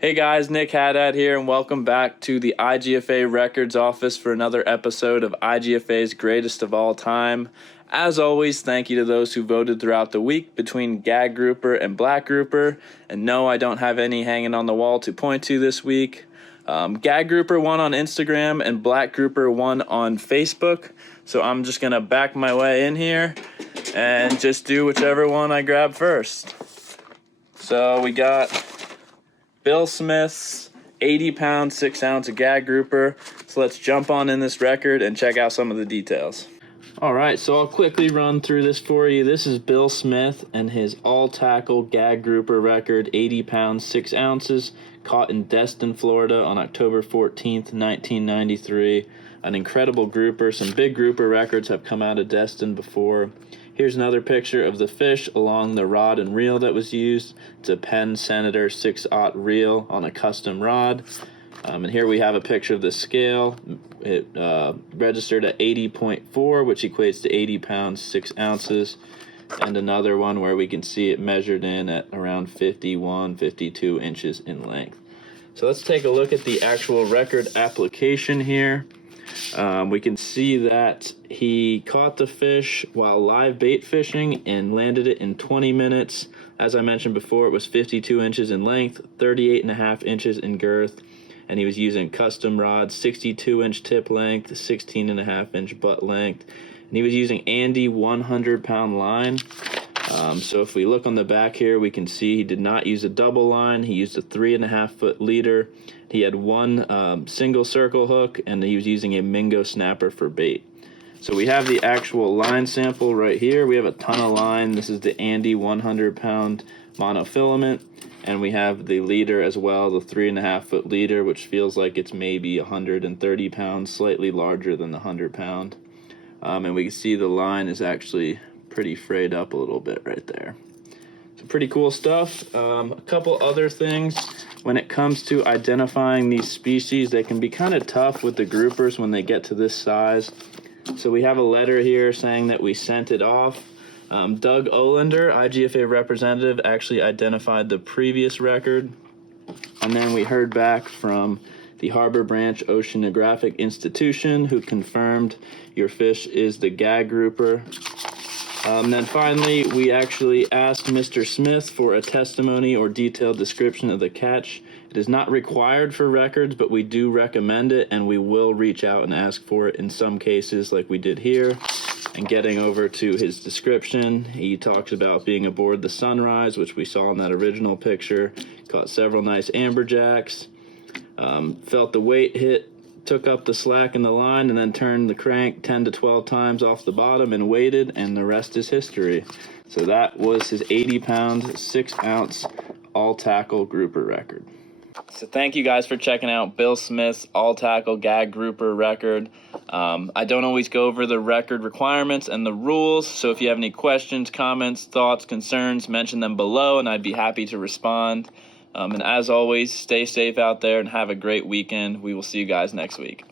Hey guys, Nick Haddad here, and welcome back to the IGFA Records office for another episode of IGFA's Greatest of All Time. As always, thank you to those who voted throughout the week between Gag Grouper and Black Grouper. And no, I don't have any hanging on the wall to point to this week. Gag Grouper won on Instagram and Black Grouper won on Facebook. So I'm just going to back my way in here and just do whichever one I grab first. So we got Bill Smith's 80-pound, 6-ounce Gag Grouper. So let's jump on in this record and check out some of the details. All right, so I'll quickly run through this for you. This is Bill Smith and his All-Tackle Gag Grouper record, 80 pounds, 6 ounces, caught in Destin, Florida on October 14th, 1993. An incredible grouper. Some big grouper records have come out of Destin before. Here's another picture of the fish along the rod and reel that was used. It's a Penn Senator 6/0 reel on a custom rod. And here we have a picture of the scale. It registered at 80.4, which equates to 80 pounds, 6 ounces. And another one where we can see it measured in at around 51, 52 inches in length. So let's take a look at the actual record application here. We can see that he caught the fish while live bait fishing and landed it in 20 minutes. As I mentioned before, it was 52 inches in length, 38.5 inches in girth, and he was using custom rods, 62-inch tip length, 16.5-inch butt length, and he was using Andy 100-pound line. So if we look on the back here, we can see he did not use a double line. He used a 3.5-foot leader. He had one single circle hook, and he was using a Mingo snapper for bait. So we have the actual line sample right here. We have a ton of line. This is the Andy 100-pound monofilament, and we have the leader as well, the 3.5-foot leader, which feels like it's maybe 130 pounds, slightly larger than the 100-pound. And we can see the line is actually pretty frayed up a little bit right there. So pretty cool stuff. A couple other things. When it comes to identifying these species, they can be kind of tough with the groupers when they get to this size. So we have a letter here saying that we sent it off. Doug Olander, IGFA representative, actually identified the previous record. And then we heard back from the Harbor Branch Oceanographic Institution, who confirmed your fish is the Gag Grouper. Then finally, we actually asked Mr. Smith for a testimony or detailed description of the catch. It is not required for records, but we do recommend it, and we will reach out and ask for it in some cases like we did here. And getting over to his description, he talks about being aboard the Sunrise, which we saw in that original picture, caught several nice amberjacks, felt the weight hit, took up the slack in the line, and then turned the crank 10 to 12 times off the bottom and waited, and the rest is history. So that was his 80-pound, 6-ounce all-tackle grouper record. So thank you guys for checking out Bill Smith's all-tackle Gag Grouper record. I don't always go over the record requirements and the rules, so if you have any questions, comments, thoughts, concerns, mention them below, and I'd be happy to respond. And as always, stay safe out there and have a great weekend. We will see you guys next week.